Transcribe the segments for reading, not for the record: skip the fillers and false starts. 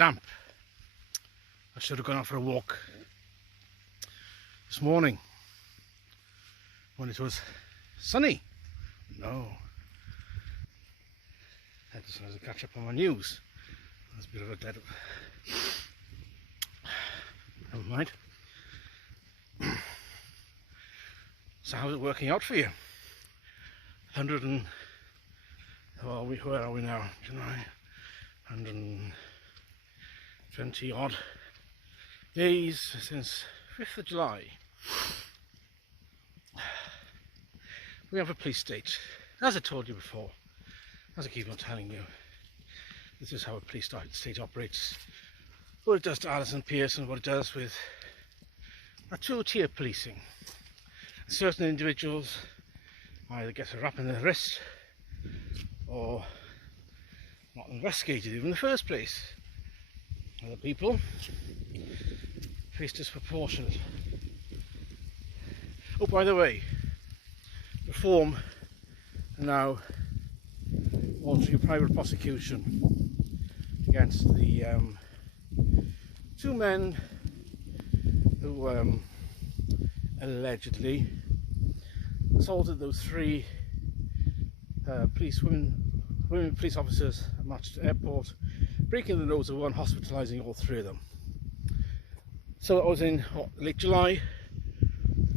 damp. I should have gone out for a walk this morning when it was sunny. No. I just wanted to catch up on my news. That's a bit of a dead... Never mind. So how's it working out for you? 100 and... Well, where are we now? July? 120 odd days since 5th of July. We have a police state. As I told you before, as I keep on telling you, this is how a police state operates. What it does to Alison Pierce and what it does with a two-tier policing. Certain individuals either get a rap in the wrist or not investigated even in the first place. Other people face disproportionate. Oh, by the way, Reform are now launching a private prosecution against the two men who allegedly assaulted those three women police officers at Manchester Airport, breaking the nose of one, hospitalising all three of them. So that was in late July.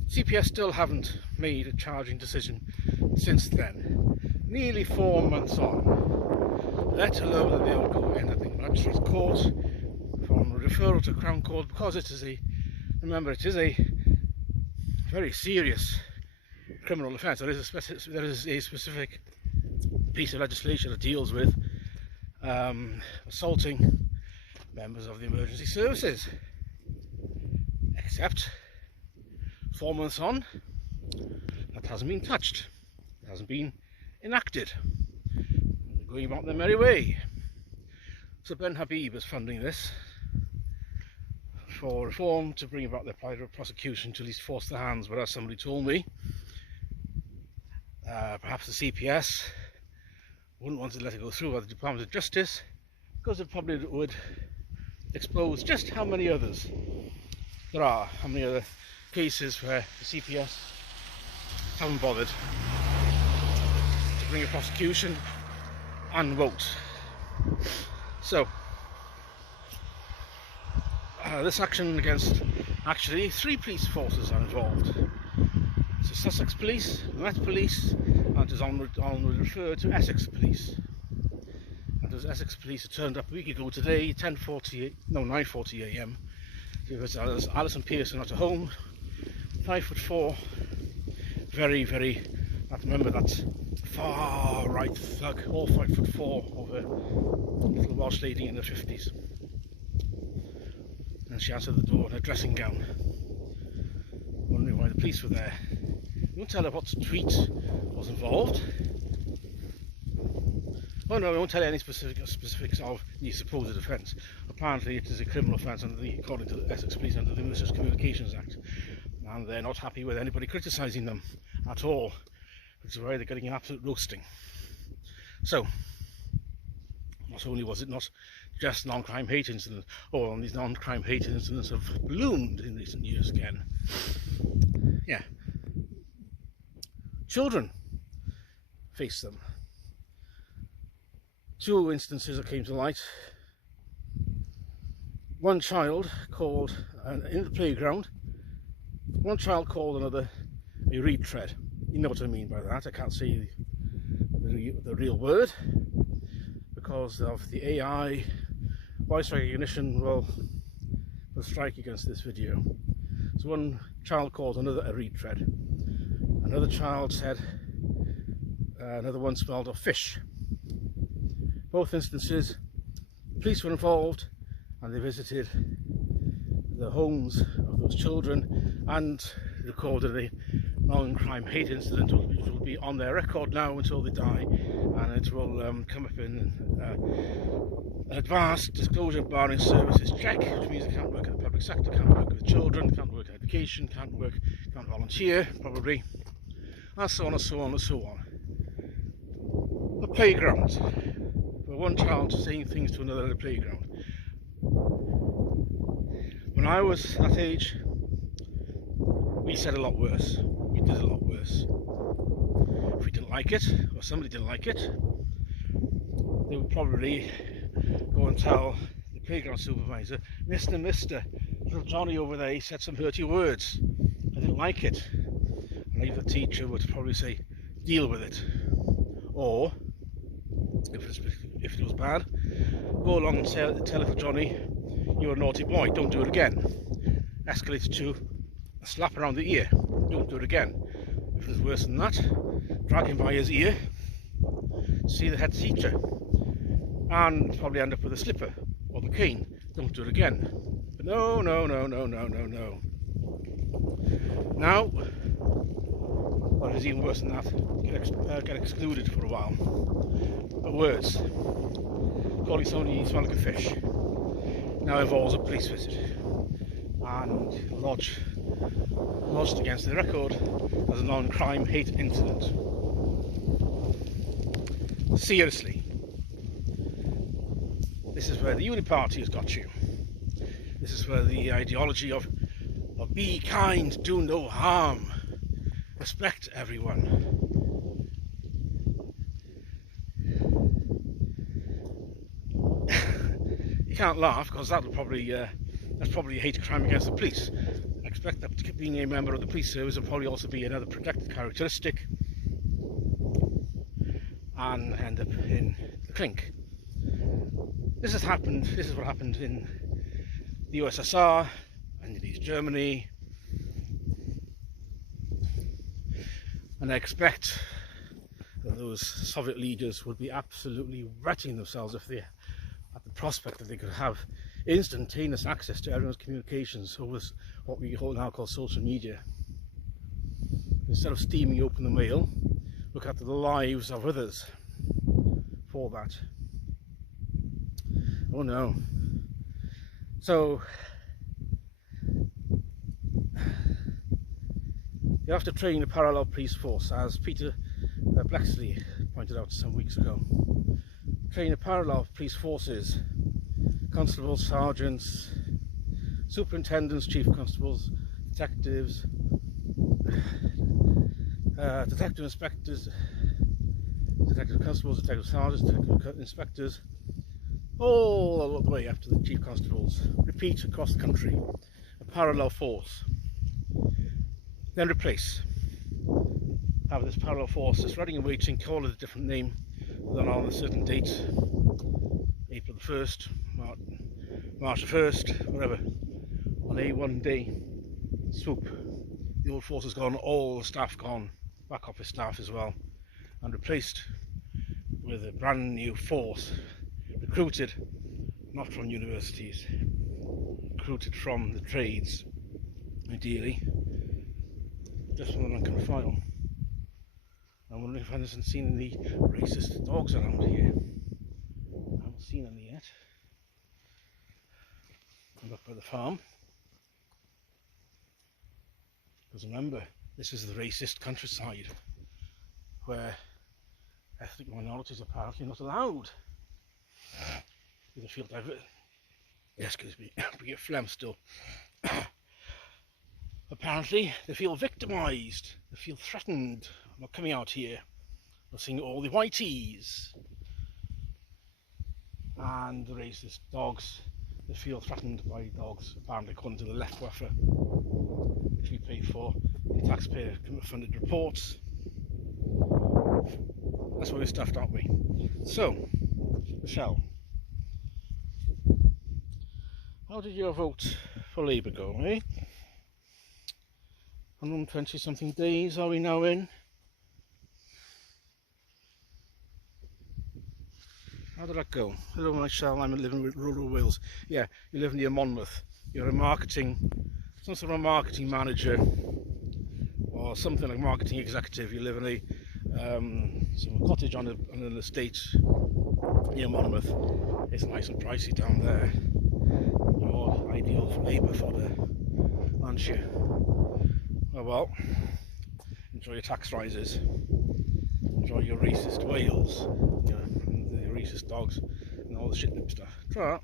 CPS still haven't made a charging decision since then. Nearly 4 months on, let alone that they'll go anything magistrate's court from referral to Crown Court, because it is a, remember, it is a very serious criminal offence. There is a specific piece of legislation that deals with assaulting members of the emergency services. Except 4 months on, that hasn't been touched. It hasn't been enacted. They're going about their merry way. So Ben Habib is funding this for Reform to bring about their private prosecution to at least force the hands, but as somebody told me, perhaps the CPS wouldn't want to let it go through, or the Department of Justice, because it probably would expose just how many others there are, how many other cases where the CPS haven't bothered to bring a prosecution and vote. So this action against, actually 3 police forces are involved. It's the Sussex Police, the Met Police, and it is onward referred to Essex Police. And those Essex Police turned up a week ago today, 9:40 AM, because Alison Pierce not at home, 5'4", very, remember that far right thug, all 5'4", of a little Welsh lady in her 50s. And she answered the door in her dressing gown, wondering why the police were there. We won't tell her what tweet was involved. Oh no, we won't tell you any specifics of the supposed offence. Apparently it is a criminal offence according to the Essex Police, under the Malicious Communications Act. And they're not happy with anybody criticising them at all, which is why they're getting an absolute roasting. So, not only was it not just non-crime hate incidents, and these non-crime hate incidents have ballooned in recent years again. Yeah. Children face them. 2 instances that came to light. One child called, in the playground, one child called another a retread. You know what I mean by that. I can't say the real word because of the AI voice recognition will strike against this video. So one child called another a retread. Another child said another one smelled of fish. Both instances, police were involved and they visited the homes of those children and recorded a non-crime hate incident, which will be on their record now until they die, and it will come up in an advanced disclosure barring services check, which means they can't work in the public sector, can't work with children, can't work in education, can't volunteer probably, and so on and so on and so on. The playground, for one child saying things to another at the playground. When I was that age, we said a lot worse. We did a lot worse. If we didn't like it, or somebody didn't like it, they would probably go and tell the playground supervisor, Mister, little Johnny over there, he said some dirty words. I didn't like it. And either the teacher would probably say, deal with it. Or, if it was bad, go along and tell little Johnny, you're a naughty boy, don't do it again. Escalate to a slap around the ear, don't do it again. If it was worse than that, drag him by his ear, see the head teacher, and probably end up with a slipper or the cane, don't do it again. But no. Now, what is even worse than that, get excluded for a while. But words, calling somebody you smell like a fish, now involves a police visit and lodged against the record as a non-crime hate incident. Seriously, this is where the Unity Party has got you. This is where the ideology of be kind, do no harm, respect everyone. You can't laugh because that's probably a hate crime against the police. I expect that being a member of the police service will probably also be another protected characteristic and end up in the clink. This is what happened in the USSR and in East Germany, and I expect that those Soviet leaders would be absolutely wetting themselves if they at the prospect that they could have instantaneous access to everyone's communications over what we now call social media. Instead of steaming open the mail, look at the lives of others for that. Oh no. So you have to train a parallel police force, as Peter Blexley pointed out some weeks ago. Train a parallel police forces, constables, sergeants, superintendents, chief constables, detectives, detective inspectors, detective constables, detective sergeants, detective inspectors, all the way up to the chief constables. Repeat across the country, a parallel force. Then replace. Have this parallel force that's ready and waiting, call it a different name, then on a certain date, April the 1st, March the 1st, whatever, on a one-day swoop. The old force has gone, all the staff gone, back office staff as well, and replaced with a brand new force, recruited not from universities, recruited from the trades, ideally, just from the rank and file. I'm wondering if I haven't seen any racist dogs around here. I haven't seen any yet. I'm up by the farm. Because remember, this is the racist countryside where ethnic minorities are apparently not allowed. With a field divert. Yes, excuse me, we get phlegm still. Apparently they feel victimised, they feel threatened. I'm not coming out here. They're seeing all the whiteys and the racist dogs. They feel threatened by dogs, apparently according to the left buffer, which we pay for in taxpayer funded reports. That's where we're stuffed, aren't we? So, Michelle, how did your vote for Labour go, eh? 120 something days are we now in? How did that go? Hello Michelle, I'm living in rural Wales. Yeah, you live near Monmouth. You're some sort of a marketing manager or something like marketing executive. You live in some cottage on an estate near Monmouth. It's nice and pricey down there. You're ideal for Labour fodder, aren't you? Oh well, enjoy your tax rises, enjoy your racist whales, the racist dogs and all the shit stuff. Try that.